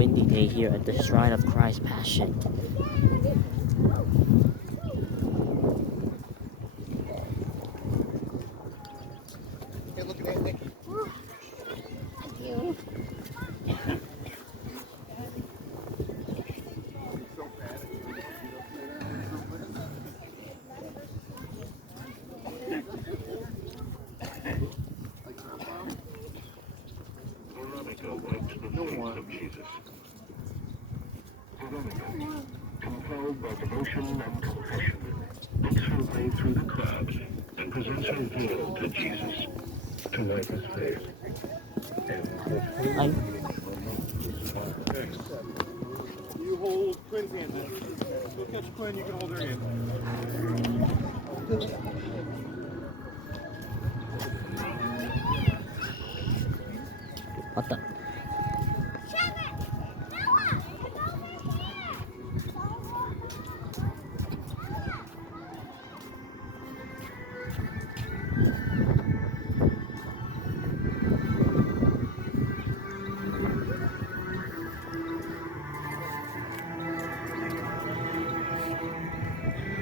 windy day here at the Shrine of Christ Passion. Hey, look at that, Nick. Thank you. Veronica wipes the face of Jesus. Veronica, compelled by devotion and compassion, makes her way through the crowd and presents her veil to Jesus to wipe his face. And with Ay, Okay. You hold Quinn's hand then. Go catch Quinn, you can hold her hand. 왔다.